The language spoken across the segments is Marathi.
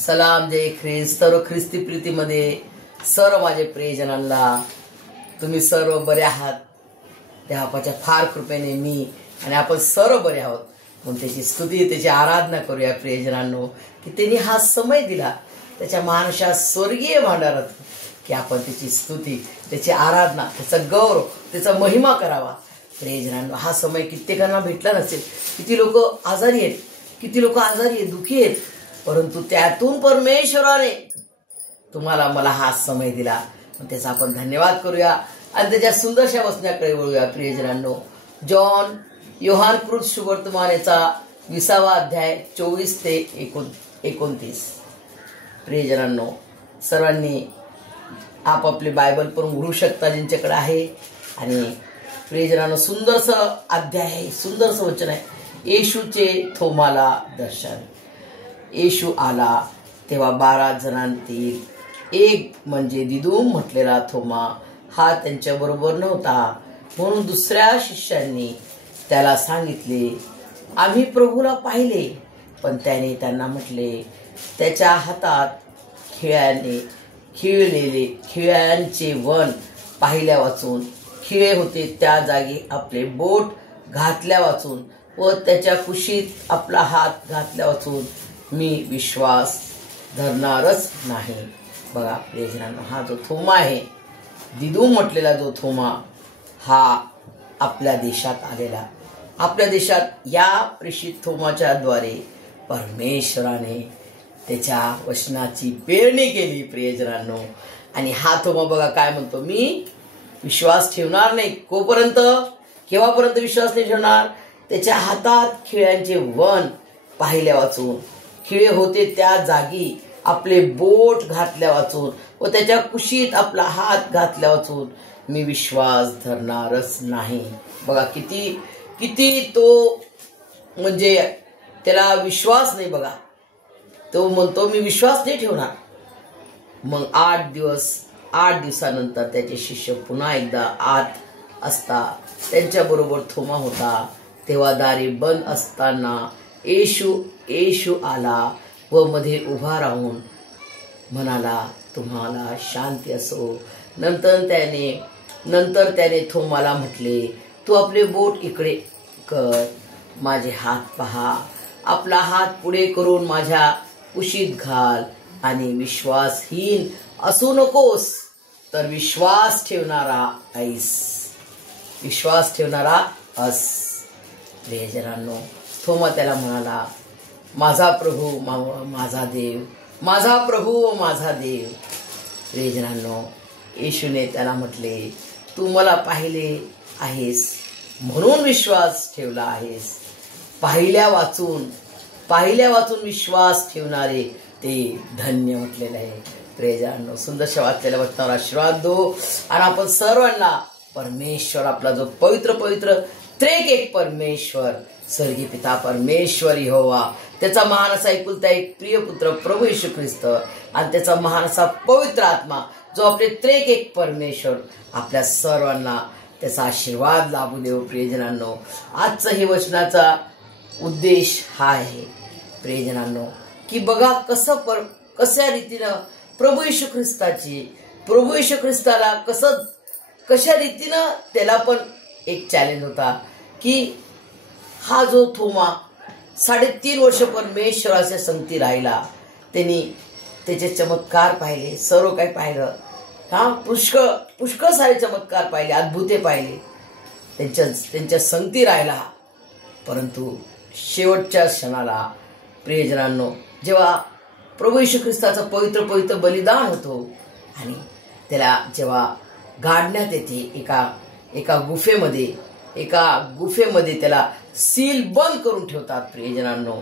सलाम जय ख्रिस्त. सर्व ख्रिस्ती प्रीतीमध्ये सर्व माझे प्रियजनांना तुम्ही सर्व बरे आहात. देवाच्या फार कृपेने मी आणि आपण सर्व बरे आहोत म्हणून त्याची स्तुती त्याची आराधना करूया प्रियजनांनो, की त्यांनी हा समय दिला त्याच्या महानशा स्वर्गीय भांडारात की आपण त्याची स्तुती त्याची आराधना त्याचा गौरव त्याचा महिमा करावा. प्रियजनांनो, हा समय कित्येकांना भेटला नसेल. किती लोक आजारी आहेत, किती लोक आजारी आहेत, दुःखी आहेत, परंतु त्यातून परमेश्वराने तुम्हाला मला हा समय दिला. त्याचा आपण धन्यवाद करूया आणि त्याच्या सुंदरशा वचनाकडे वळूया. प्रियजनांनो, योहान कृत सुवर्तमान याचा 20वा अध्याय 24 ते 29. प्रियजनांनो, सर्वांनी आपापले बायबल पण उघडू शकता ज्यांच्याकडे आहे. आणि प्रियजनांनो, सुंदरसं अध्याय आहे, सुंदरसं वचन आहे. येशूचे थोमाला दर्शन. येशू आला तेव्हा 12 जणांतील एक म्हणजे दिदूम म्हटलेला थोमा हा त्यांच्या बरोबर नव्हता. म्हणून दुसऱ्या शिष्यांनी त्याला सांगितले, आम्ही प्रभूला पाहिले. पण त्याने त्यांना म्हटले, त्याच्या हातात खिळ्यांचे वन पाहिल्या वाचून, खिळे होते त्या जागी आपले बोट घातल्या वाचून व त्याच्या कुशीत आपला हात घातल्या वाचून मी विश्वास धरणारच नाही. बघा प्रियजनांनो, हा जो थोमा आहे, दिदूम म्हटलेला जो थोमा, हा आपल्या देशात आलेला. आपल्या देशात या प्रेषित थोमाच्या द्वारे परमेश्वराने त्याच्या वचनाची पेरणी केली. प्रियजनांनो, आणि हा थोमा बघा काय म्हणतो, मी विश्वास ठेवणार नाही. केव्हापर्यंत विश्वास नाही ठेवणार? त्याच्या हातात खिळ्यांचे वन पाहिल्या वाचून, खिळे होते त्या जागी आपले बोट घातल्या वाचून व त्याच्या कुशीत आपला हात घातल्या वाचून मी विश्वास धरणारच नाही. बघा किती तो म्हणजे त्याला विश्वास नाही. बघा, तो म्हणतो मी विश्वास नाही ठेवणार. मग 8 दिवसानंतर त्याचे शिष्य पुन्हा एकदा आत असता त्यांच्या बरोबर थोमा होता. तेव्हा दारे बंद असताना येशू आला व मध्ये उभा राहून म्हणाला, तुम्हाला शांती असो. नंतर त्याने थोमाला म्हटले, तू आपले बोट इकडे कर, माझे हात पहा. आपला हात पुढे करून माझ्या कुशीत घाल आणि विश्वासहीन असू नकोस तर विश्वास ठेवणारा अस. प्रियजनांनो, थोमा त्याला म्हणाला, माझा प्रभू माझा देव, माझा प्रभू माझा देव. प्रियजनांनो, येशूने त्याला म्हटले, तू मला पाहिले आहेस म्हणून विश्वास ठेवला आहेस. पाहिल्या वाचून विश्वास ठेवणारे ते धन्य म्हटलेले आहे. प्रियजनांनो, सुंदरशा वाचलेल्या वचनावर आशीर्वाद दो. आणि आपण सर्वांना परमेश्वर आपला जो पवित्र त्रेक एक परमेश्वर स्वर्गीय पिता परमेश्वर यहोवा, त्याचा महान असा एकुलता एक प्रिय पुत्र प्रभू येशू ख्रिस्त आणि त्याचा महान असा पवित्र आत्मा जो आपले त्रेक एक परमेश्वर आपल्या सर्वांना त्याचा आशीर्वाद लाभू देव. प्रियजनांनो, आजचा हे वचनाचा उद्देश हा आहे प्रियजनांनो, की बघा कशा रीतीनं प्रभू येशू ख्रिस्ताला कशा रीतीनं त्याला पण एक चॅलेंज होता की हा जो थोमा 3.5 वर्ष परमेश्वराच्या संगती राहिला. त्यांनी त्याचे चमत्कार पाहिले, सर्व काही पाहिलं. पुष्कळ सारे चमत्कार पाहिले, अद्भुते पाहिले, त्यांच्या संगती राहिला. परंतु शेवटच्या क्षणाला प्रियजनांनो, जेव्हा प्रभू येशू ख्रिस्ताचं पवित्र बलिदान होतो आणि त्याला जेव्हा गाडण्यात येते एका गुफेमध्ये त्याला सील बंद करून ठेवतात. प्रियजनांनो,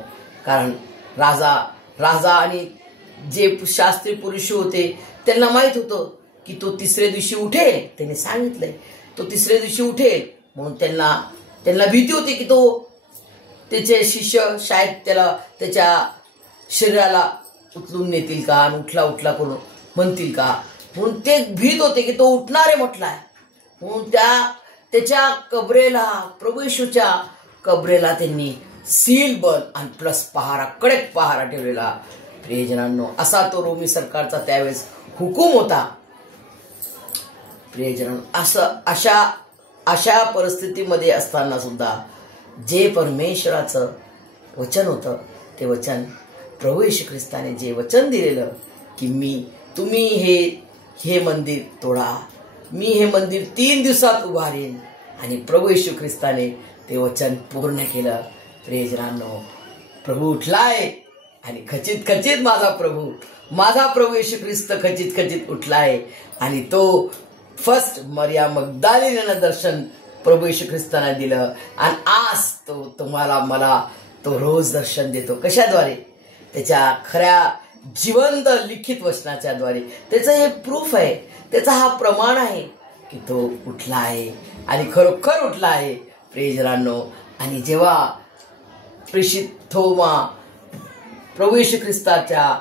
कारण राजा आणि जे शास्त्री पुरुष होते त्यांना माहित होतं की तो 3ऱ्या दिवशी उठेल. त्यांनी सांगितलंय तो 3ऱ्या दिवशी उठेल, म्हणून त्यांना भीती होती की तो त्याचे शिष्य शायद त्याला त्याच्या शरीराला उचलून नेतील का आणि उठला करून म्हणतील का, म्हणून ते भीत होते की तो उठणार आहे म्हटलाय. म्हणून त्याच्या कबरेला, प्रभू येशूच्या कबरेला त्यांनी सील बंद आणि प्लस कडक पहारा ठेवलेला. प्रियजनांनो, असा तो रोमी सरकारचा त्यावेळेस हुकूम होता. प्रियजनांनो, अशा परिस्थितीमध्ये असताना सुद्धा जे परमेश्वराचं वचन होतं, ते वचन प्रभू येशू ख्रिस्ताने जे वचन दिलेलं की तुम्ही हे मंदिर तोडा, मी हे मंदिर 3 दिवसात उभारेन, आणि प्रभू येशू ख्रिस्ताने ते वचन पूर्ण केलं. प्रियजनांनो, प्रभू उठलाय, आणि खचित खचित माझा प्रभू येशू ख्रिस्त खचित खचित उठलाय. आणि तो फर्स्ट मरिया मगदलीनीनं दर्शन प्रभू येशू ख्रिस्ताने दिलं, आणि आज तो तुम्हाला मला तो रोज दर्शन देतो. कशाद्वारे? त्याच्या खऱ्या जिवंत लिखित वचनाच्या द्वारे. त्याचं हे प्रूफ आहे, त्याचा हा प्रमाण आहे की तो उठला आहे, आणि खरोखर उठला आहे. प्रियजनांनो, आणि जेव्हा प्रेषित थोमा प्रभू येशू ख्रिस्ताच्या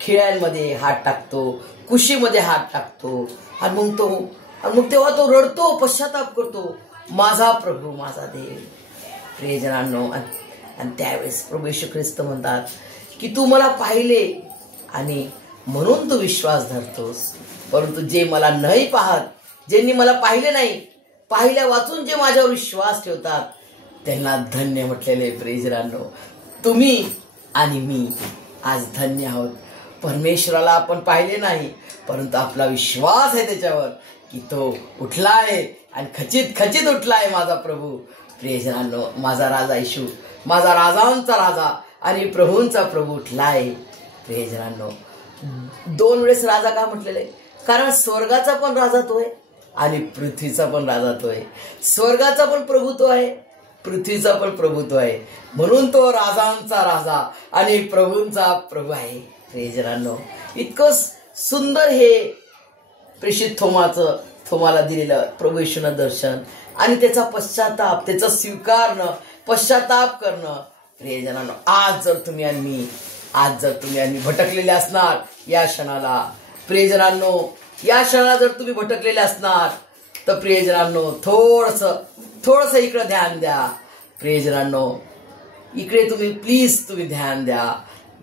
खिळ्यांमध्ये हात टाकतो, कुशीमध्ये हात टाकतो, आणि मग तेव्हा तो रडतो, पश्चाताप करतो, माझा प्रभू, माझा देव. प्रियजनांनो, आणि त्यावेळेस प्रभू येशू ख्रिस्त म्हणतात की तू मला पाहिले आणि म्हणून तू विश्वास धरतोस, परंतु जे मला नाही पाहत, ज्यांनी मला पाहिले नाही, पाहिल्या वाचून जे माझ्यावर विश्वास ठेवतात, त्यांना धन्य म्हटलेले. प्रियजनांनो, तुम्ही आणि मी आज धन्य आहोत. परमेश्वराला आपण पाहिले नाही, परंतु आपला विश्वास आहे त्याच्यावर की तो उठलाय, आणि खचित खचित उठलाय माझा प्रभू. प्रियजनांनो, माझा राजा येशू, माझा राजांचा राजा आणि प्रभूंचा प्रभू उठलाय. प्रियजनांनो, 2 वेळेस राजा का म्हटलेलं आहे? कारण स्वर्गाचा पण राजा तो आहे आणि पृथ्वीचा पण राजा तो आहे. स्वर्गाचा पण प्रभुत्व आहे, पृथ्वीचा पण प्रभुत्व आहे, म्हणून तो राजांचा राजा आणि प्रभूंचा प्रभू आहे. प्रियजनांनो, इतकं सुंदर हे प्रेषित थोमाला दिलेलं प्रभू येशूनं दर्शन, आणि त्याचा पश्चाताप, त्याचा स्वीकारणं, पश्चाताप करणं. प्रियजनांनो, आज जर तुम्ही आणि मी भटकलेले असणार या क्षणाला, प्रियजनांनो, या क्षणाला जर तुम्ही भटकलेले असणार, तर प्रियजनांनो, थोडस इकडे ध्यान द्या. प्रियजनांनो, इकडे तुम्ही ध्यान द्या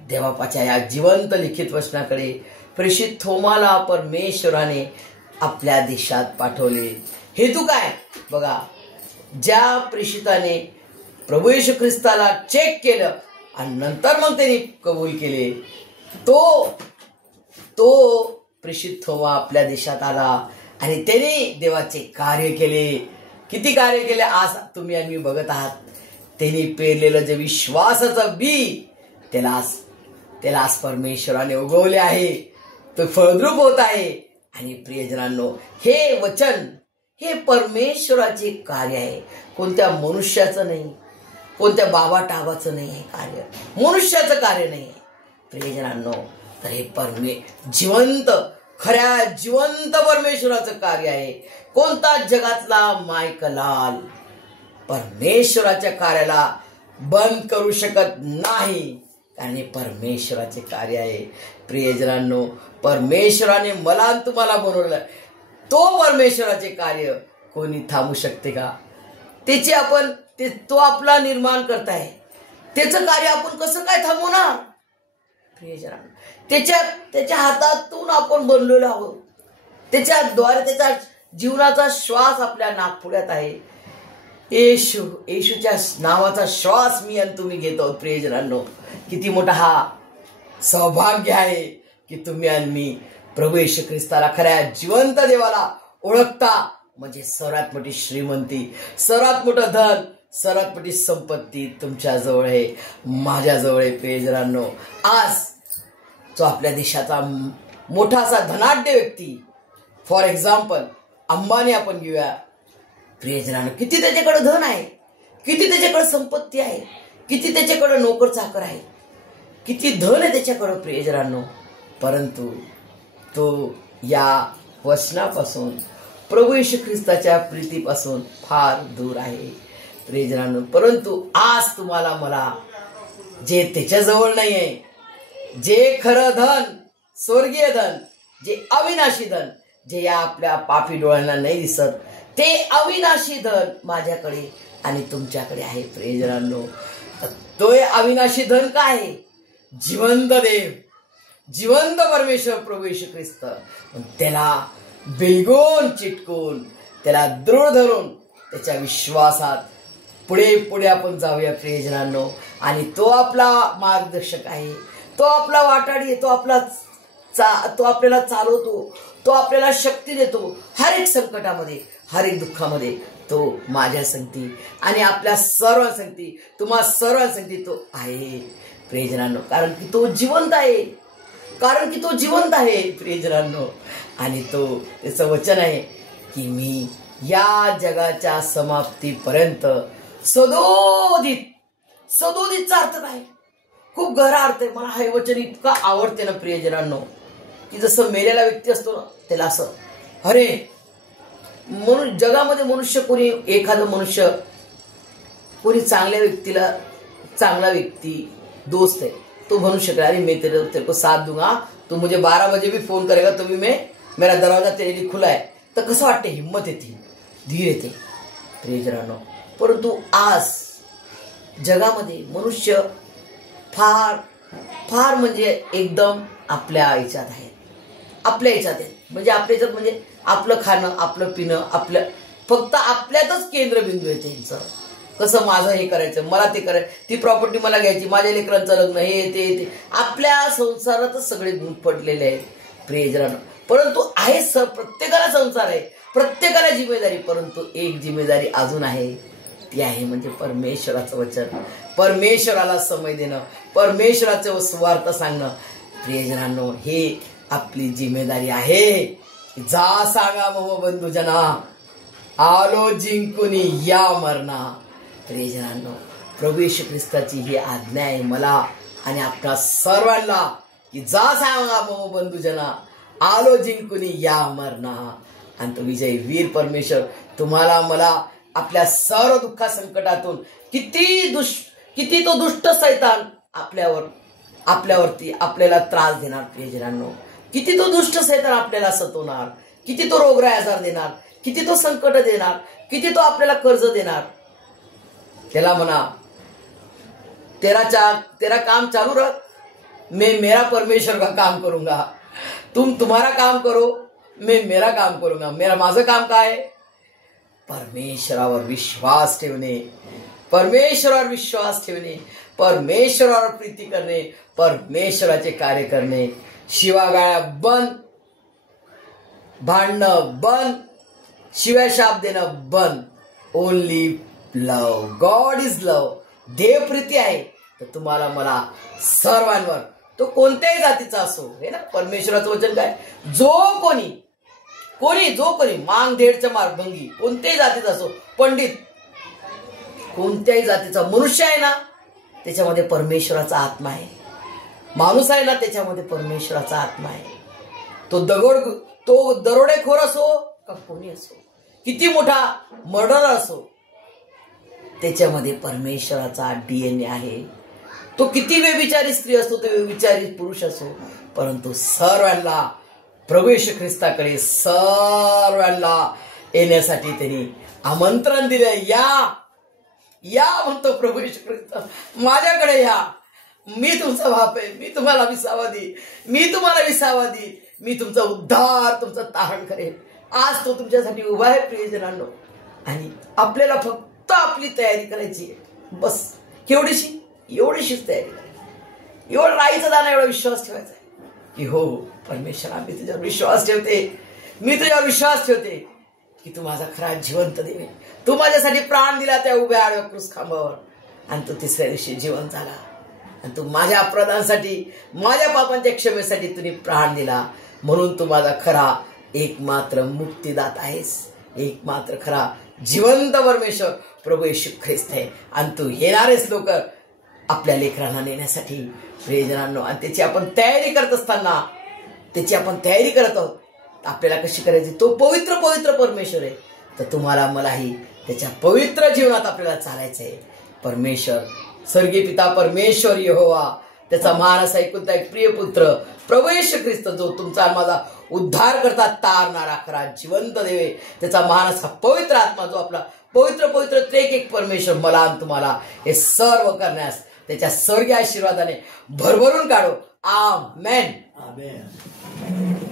देवापाच्या या जिवंत लिखित वचनाकडे. प्रेषित थोमाला परमेश्वराने आपल्या देशात पाठवले. हेतू काय? बघा, ज्या प्रेषिताने प्रभू येशू ख्रिस्ताला चेक केलं आणि नंतर मग त्यांनी कबूल केले, तो प्रेषित थोमा आपल्या देशात आला आणि त्याने देवाचे कार्य केले. किती कार्य केले आज तुम्ही आणि मी बघत आहात. त्यांनी पेरलेलं जे विश्वासाचं बी, त्याला आज परमेश्वराने उगवले आहे, तो फळद्रूप होत आहे. आणि प्रियजनांनो, हे वचन हे परमेश्वराचे कार्य आहे, कोणत्या मनुष्याचं नाही, कोणत्या बाबा टाबाचं नाही. हे कार्य मनुष्याचं कार्य नाही. प्रियजनांनो, तर हे खऱ्या जिवंत परमेश्वराचं कार्य आहे. कोणता जगातला मायकलाल परमेश्वराच्या कार्याला बंद करू शकत नाही, कारण हे परमेश्वराचे कार्य आहे. प्रियजनांनो, परमेश्वराने मला आणि तुम्हाला बनवलं, तो परमेश्वराचे कार्य कोणी थांबू शकते का? तो आपला निर्माण करताय, त्याचं कार्य आपण कसं काय थांबवणार? प्रियजनांनो, त्याच्या हातातून आपण बनलेलो आहोत, त्याच्याद्वारे त्याचा जीवनाचा श्वास आपल्या नाकपुड्यात आहे. येशूच्या नावाचा श्वास मी आणि तुम्ही घेतो. प्रियजनांनो, किती मोठा हा सौभाग्य आहे की तुम्ही आणि मी प्रभू येशू ख्रिस्ताला, खऱ्या जिवंत देवाला ओळखता. म्हणजे सर्वात मोठी श्रीमंती, सर्वात मोठं धन, सर्वात मोठी संपत्ती तुमच्या जवळ आहे, माझ्या जवळ आहे. प्रियजनांनो, आज जो आपल्या देशाचा मोठा असा धनाढ्य व्यक्ती, फॉर एक्झाम्पल अंबानी आपण घेऊया. प्रियजनांनो, किती त्याच्याकडे धन आहे, किती त्याच्याकडे संपत्ती आहे, किती त्याच्याकडे नोकर चाकर आहे, किती धन आहे त्याच्याकडे. प्रियजनांनो, परंतु तो या वचनापासून, प्रभू येशू ख्रिस्ताच्या प्रीतीपासून फार दूर आहे. प्रियजनांनो, परंतु आज तुम्हाला मला जे त्याच्याजवळ नाही आहे, जे खरं धन, स्वर्गीय धन, जे अविनाशी धन, जे या आपल्या पापी डोळ्यांना नाही दिसत, ते अविनाशी धन माझ्याकडे आणि तुमच्याकडे आहे. प्रियजनांनो, तो अविनाशी धन काय आहे? जिवंत देव, जिवंत परमेश्वर प्रभू येशू ख्रिस्त, त्याला बिलगून चिटकून, त्याला दृढ धरून त्याच्या विश्वासात पुढे पुढे आपण जाऊया प्रियजनांनो. आणि तो आपला मार्गदर्शक आहे, तो आपला वाटाडी आहे, तो आपल्याला चालवतो, तो आपल्याला शक्ती देतो हर एक संकटामध्ये, हर एक दुःखामध्ये. तो माझ्या संगती आणि आपल्या सर्वांसंगती, तुम्हा सर्वांसंगती तो आहे प्रियजनांनो. कारण की तो जिवंत आहे, कारण की तो जिवंत आहे प्रियजनांनो. आणि तो त्याचं वचन आहे की मी या जगाच्या समाप्तीपर्यंत सदोदित, सदोदितचा अर्थ काय, खूप गहरा अर्थ आहे. मला हे वचन इतकं आवडते ना प्रियजनांनो, की जसं मेलेला व्यक्ती असतो ना, त्याला असं अरे म्हणून जगामध्ये मनुष्य कोणी, एखादं मनुष्य कोणी चांगल्या व्यक्तीला, चांगला व्यक्ती दोस्त आहे, तो म्हणू शकेल अरे मैं तेरे को साथ दूंगा, तू मुझे 12 बजे भी फोन करेगा तो भी मेरा दरवाजा तेरे लिए खुला है. तर कसं वाटते, हिंमत येते, धीर येते प्रियजनांनो. परंतु आज जगामध्ये मनुष्य फार फार म्हणजे एकदम आपल्या ह्याच्यात आहे, आपल्या ह्याच्यात आहे. म्हणजे आपल्या ह्याच्यात म्हणजे आपलं खाणं, आपलं पिणं, आपलं फक्त आपल्यातच केंद्रबिंदू आहे त्यांचं. कसं माझं हे करायचं, मला ते करायचं, ती प्रॉपर्टी मला घ्यायची, माझ्या लेकरांचं लग्न, हे ते आपल्या संसारातच सगळे गुण पडलेले आहेत प्रियजनांनो. परंतु आहे प्रत्येकाला संसार आहे, प्रत्येकाला जिम्मेदारी, परंतु एक जिम्मेदारी अजून आहे, ती आहे म्हणजे परमेश्वराचं वचन, परमेश्वराला समय देणं, परमेश्वराचं सुवार्थ सांगणं प्रियजनांनो. हे आपली जिम्मेदारी आहे. जा सांगा मम बंधुजना, आलो जिंकुनी या मरणा. प्रियजनांनो, प्रभू येशू ख्रिस्ताची ही आज्ञा आहे मला आणि आपल्या सर्वांना की जा सांगा मम बंधुजना, आलो जिंकुनी या मरणा. आणि तो विजय वीर परमेश्वर तुम्हाला मला आपल्या सर्व दुःखा संकटातून, किती तो दुष्ट सैतान आपल्यावरती आपल्याला त्रास देणार प्रियजनांनो, किती तो दुष्ट सैतान आपल्याला सतवणार, किती तो रोगराई आजार देणार, किती तो संकट देणार, किती तो आपल्याला कर्ज देणार. त्याला म्हणा तेरा काम चालू रख, मैं मेरा परमेश्वर का काम करूंगा, तुम तुम्हारा काम करो, मैं मेरा काम करूंगा. माझं काम काय, परमेश्वरावर विश्वास ठेवणे, परमेश्वरावर विश्वास ठेवणे, परमेश्वरावर प्रीती करणे, परमेश्वराचे कार्य करणे. शिवागाळ्या बंद, भांडणं बंद, शिव्या शाप देणं बंद. ओनली लव, गॉड इज लव. देव प्रीती आहे. तर तुम्हाला मला सर्वांवर, तो कोणत्याही जातीचा असो, हे ना परमेश्वराचं वचन काय, जो कोणी मांगधेडचा मार्गभंगी, कोणत्याही जातीचा असो, पंडित, कोणत्याही जातीचा मनुष्य आहे ना, त्याच्यामध्ये परमेश्वराचा आत्मा आहे. माणूस आहे ना, त्याच्यामध्ये परमेश्वराचा आत्मा आहे. तो दरोडेखोर असो का कोणी असो, किती मोठा मर्डर असो, त्याच्यामध्ये परमेश्वराचा DNA आहे. तो किती व्यभिचारी स्त्री असतो, तो व्यभिचारी पुरुष असो, परंतु सर्वांना प्रभू येशू ख्रिस्ताकडे सर्वांना येण्यासाठी त्यांनी आमंत्रण दिले. या म्हणतो प्रभू येशू ख्रिस्त, माझ्याकडे या, मी तुमचा बाप आहे, मी तुम्हाला विसावा देईन, मी तुमचा उद्धार, तुमचा तारण करेन. आज तो तुमच्यासाठी उभा आहे प्रियजनांनो. आणि आपल्याला फक्त आपली तयारी करायची आहे, बस. एवढीशीच तयारी करायची, एवढं राईचा दाना, एवढा विश्वास ठेवायचा आहे की हो परमेश्वरा, मी तुझ्यावर विश्वास ठेवते, की तू माझा खरा जिवंत देव आहे. तू माझ्यासाठी प्राण दिला त्या उभ्या आडव्या क्रूस खांबावर, आणि तू तिसऱ्या दिवशी जिवंत झाला. आणि तू माझ्या अपराधांसाठी, माझ्या पापांच्या क्षमेसाठी तुम्ही प्राण दिला. म्हणून तू माझा खरा एकमात्र मुक्तिदात आहेस, एकमात्र खरा जिवंत परमेश्वर प्रभू येशू ख्रिस्त आहे. आणि तू येणारेच लोक आपल्या लेकरांना नेण्यासाठी प्रियजनांनो. आणि त्याची आपण तयारी करत आहोत. आपल्याला कशी करायची, तो पवित्र परमेश्वर आहे. तर तुम्हाला मलाही त्याच्या पवित्र जीवनात आपल्याला चालायचं आहे. परमेश्वर, स्वर्गीय पिता परमेश्वर यहोवा, त्याचा मानस ऐकून एक प्रिय पुत्र प्रभू येशू ख्रिस्त, जो तुमचा माझा उद्धार करता तारणारा खरा जिवंत देव आहे, त्याचा मानस हा पवित्र आत्मा, जो आपला पवित्र त्रेक एक परमेश्वर मला आणि तुम्हाला हे सर्व करण्यास त्याच्या स्वर्गीय आशीर्वादाने भरभरून काढो. आमेन. आमेन.